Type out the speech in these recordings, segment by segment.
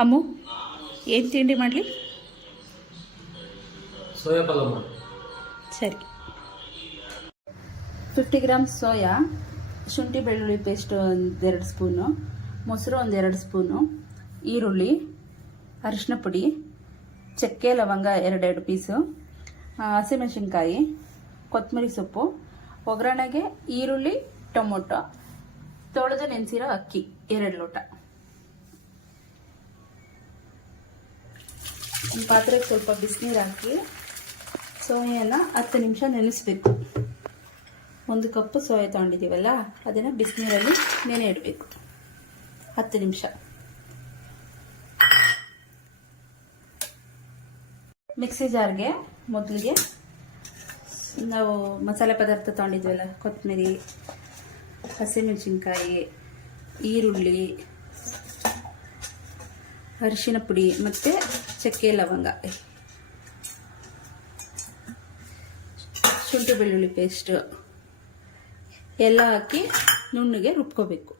ಅಮ್ಮು ಏನು ತಿಂಡಿ ಮಾಡಲಿ? ಸೋಯಾ ಪಲಾವ್ ಮಾಡಿ. ಸರಿ. 50 ಗ್ರಾಮ್ ಸೋಯಾ, ಶುಂಠಿ ಬೆಳ್ಳುಳ್ಳಿ ಪೇಸ್ಟ್ 1-2 ಸ್ಪೂನು, ಮೊಸರು 1-2 ಸ್ಪೂನು, ಈರುಳ್ಳಿ, ಅರಿಶಿನ ಪುಡಿ, ಚಕ್ಕೆ ಲವಂಗ 2 ಪೀಸು, ಹಸಿಮೆಣಸಿನ್ಕಾಯಿ, ಕೊತ್ತಂಬರಿ ಸೊಪ್ಪು, ಒಗ್ಗರಣೆಗೆ ಈರುಳ್ಳಿ, ಟೊಮೊಟೊ, ತೊಳೆದು ನೆನೆಸಿರೋ ಅಕ್ಕಿ 2 ಲೋಟ. ಒಂದು ಪಾತ್ರೆಗೆ ಸ್ವಲ್ಪ ಬಿಸಿನೀರು ಹಾಕಿ ಸೋಯಾನ 10 ನಿಮಿಷ ನೆನೆಸಬೇಕು. 1 ಕಪ್ ಸೋಯಾ ತಗೊಂಡಿದ್ದೀವಲ್ಲ ಅದನ್ನು ಬಿಸಿನೀರಲ್ಲಿ ನೆನೆ ಇಡಬೇಕು 10 ನಿಮಿಷ. ಮಿಕ್ಸಿ ಜಾರ್ಗೆ ಮೊದಲಿಗೆ ನಾವು ಮಸಾಲೆ ಪದಾರ್ಥ ತಗೊಂಡಿದ್ವಲ್ಲ, ಕೊತ್ತಂಬರಿ, ಹಸಿಮೆಣಸಿನ್ಕಾಯಿ, ಈರುಳ್ಳಿ, ಅರಿಶಿನ ಪುಡಿ ಮತ್ತು ಚಕ್ಕೆ ಲವಂಗ, ಶುಂಠಿ ಬೆಳ್ಳುಳ್ಳಿ ಪೇಸ್ಟ್ ಎಲ್ಲ ಹಾಕಿ ನುಣ್ಣಗೆ ರುಬ್ಕೋಬೇಕು.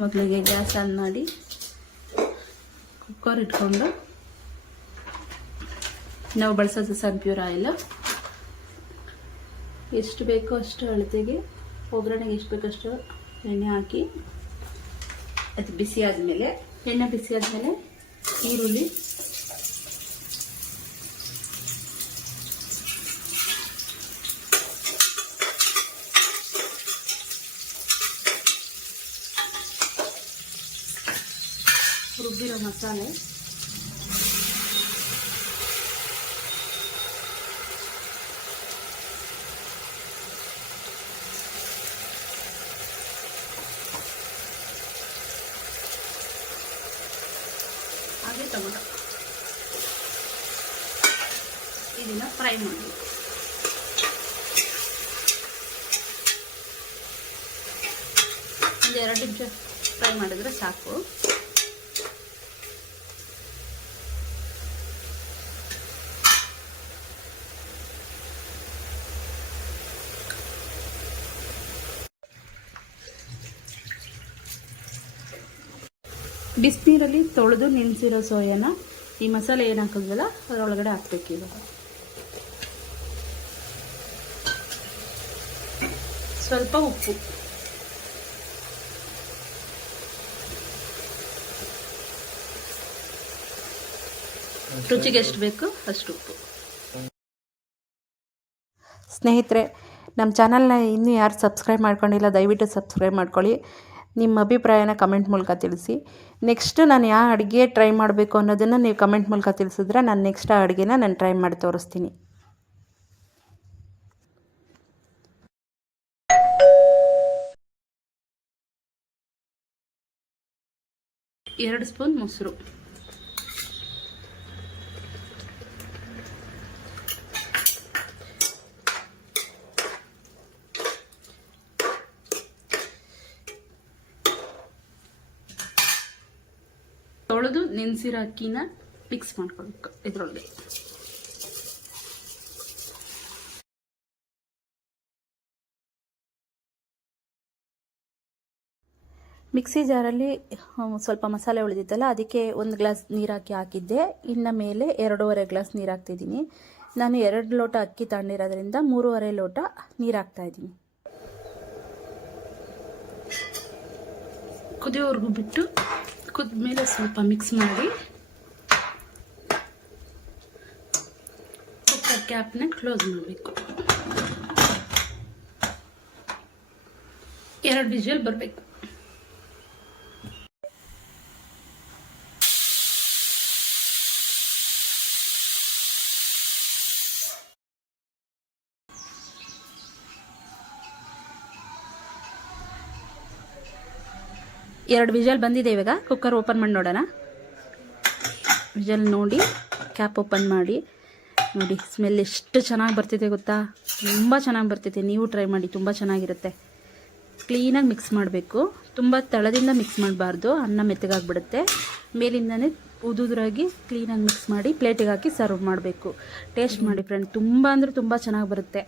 ಮೊದಲಿಗೆ ಗ್ಯಾಸ್ ಆನ್ ಮಾಡಿ ಕುಕ್ಕರ್ ಇಟ್ಕೊಂಡು, ನಾವು ಬಳಸೋದು ಸನ್ಪ್ಯೂರ್ ಆಯಿಲ್, ಎಷ್ಟು ಬೇಕೋ ಅಷ್ಟು ಅಳತೆಗೆ, ಒಗ್ಗರಣೆಗೆ ಎಷ್ಟು ಬೇಕಷ್ಟು ಎಣ್ಣೆ ಹಾಕಿ, ಅದು ಬಿಸಿ ಆದಮೇಲೆ, ಎಣ್ಣೆ ಬಿಸಿ ಆದಮೇಲೆ ಈರುಳ್ಳಿ, ರುಬ್ಬಿರೋ ಮಸಾಲೆ, ಹಾಗೆ ಟೊಮೊಟೊ, ಇದನ್ನ ಫ್ರೈ ಮಾಡಬೇಕು. ಒಂದು 2 ನಿಮಿಷ ಫ್ರೈ ಮಾಡಿದ್ರೆ ಸಾಕು. ಬಿಸಿನೀರಲ್ಲಿ ತೊಳೆದು ನೆನೆಸಿರೋ ಸೋಯಾನ ಈ ಮಸಾಲೆ ಏನು ಹಾಕಿದ್ವಲ್ಲ ಅದರೊಳಗಡೆ ಹಾಕ್ಬೇಕು. ಇವಾಗ ಸ್ವಲ್ಪ ಉಪ್ಪು, ರುಚಿಗೆ ಎಷ್ಟು ಬೇಕು ಅಷ್ಟು ಉಪ್ಪು. ಸ್ನೇಹಿತರೆ, ನಮ್ಮ ಚಾನಲ್ನ ಇನ್ನೂ ಯಾರು ಸಬ್ಸ್ಕ್ರೈಬ್ ಮಾಡ್ಕೊಂಡಿಲ್ಲ ದಯವಿಟ್ಟು ಸಬ್ಸ್ಕ್ರೈಬ್ ಮಾಡ್ಕೊಳ್ಳಿ. ನಿಮ್ಮ ಅಭಿಪ್ರಾಯನ ಕಮೆಂಟ್ ಮೂಲಕ ತಿಳಿಸಿ. ನೆಕ್ಸ್ಟ್ ನಾನು ಯಾವ ಅಡುಗೆ ಟ್ರೈ ಮಾಡಬೇಕು ಅನ್ನೋದನ್ನು ನೀವು ಕಮೆಂಟ್ ಮೂಲಕ ತಿಳಿಸಿದ್ರೆ ನಾನು ನೆಕ್ಸ್ಟ್ ಆ ಅಡುಗೆನ ನಾನು ಟ್ರೈ ಮಾಡಿ ತೋರಿಸ್ತೀನಿ. ಎರಡು ಸ್ಪೂನ್ ಮೊಸರು, ತೊಳೆದು ನೆನೆಸಿರೋ ಅಕ್ಕಿನ ಮಿಕ್ಸ್ ಮಾಡ್ಕೊಳ್ಬೇಕು ಇದರೊಳಗೆ. ಮಿಕ್ಸಿ ಜಾರಲ್ಲಿ ಸ್ವಲ್ಪ ಮಸಾಲೆ ಉಳಿದಿತ್ತಲ್ಲ, ಅದಕ್ಕೆ 1 ಗ್ಲಾಸ್ ನೀರು ಹಾಕಿದ್ದೆ. ಇನ್ನು ಮೇಲೆ 2.5 ಗ್ಲಾಸ್ ನೀರು ಹಾಕ್ತಿದ್ದೀನಿ. ನಾನು 2 ಲೋಟ ಅಕ್ಕಿ ತಗೊಂಡಿರೋದ್ರಿಂದ 3.5 ಲೋಟ ನೀರು ಹಾಕ್ತಾಯಿದ್ದೀನಿ. ಕುದಿಯೋವರೆಗೂ ಬಿಟ್ಟು ಕುದ್ಮೇಲೆ ಸ್ವಲ್ಪ ಮಿಕ್ಸ್ ಮಾಡಿ ಕುಕ್ಕರ್ ಕ್ಯಾಪ್ನ ಕ್ಲೋಸ್ ಮಾಡಬೇಕು. 2 ವಿಷಲ್ ಬರಬೇಕು. ಎರಡು ವಿಷಲ್ ಬಂದಿದೆ. ಇವಾಗ ಕುಕ್ಕರ್ ಓಪನ್ ಮಾಡಿ ನೋಡೋಣ. ವಿಷಲ್ ನೋಡಿ ಕ್ಯಾಪ್ ಓಪನ್ ಮಾಡಿ ನೋಡಿ, ಸ್ಮೆಲ್ ಎಷ್ಟು ಚೆನ್ನಾಗಿ ಬರ್ತಿದೆ ಗೊತ್ತಾ, ತುಂಬ ಚೆನ್ನಾಗಿ ಬರ್ತಿದೆ. ನೀವು ಟ್ರೈ ಮಾಡಿ, ತುಂಬ ಚೆನ್ನಾಗಿರುತ್ತೆ. ಕ್ಲೀನಾಗಿ ಮಿಕ್ಸ್ ಮಾಡಬೇಕು, ತುಂಬ ತಳದಿಂದ ಮಿಕ್ಸ್ ಮಾಡಬಾರ್ದು, ಅನ್ನ ಮೆತ್ತಗಾಗ್ಬಿಡುತ್ತೆ. ಮೇಲಿಂದನೇ ಉದುರಾಗಿ ಕ್ಲೀನಾಗಿ ಮಿಕ್ಸ್ ಮಾಡಿ ಪ್ಲೇಟಿಗೆ ಹಾಕಿ ಸರ್ವ್ ಮಾಡಬೇಕು. ಟೇಸ್ಟ್ ಮಾಡಿ ಫ್ರೆಂಡ್, ತುಂಬ ಅಂದರೆ ತುಂಬ ಚೆನ್ನಾಗಿ ಬರುತ್ತೆ.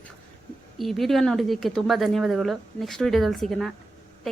ಈ ವಿಡಿಯೋ ನೋಡಿದ್ದಕ್ಕೆ ತುಂಬ ಧನ್ಯವಾದಗಳು. ನೆಕ್ಸ್ಟ್ ವಿಡಿಯೋದಲ್ಲಿ ಸಿಗೋಣ.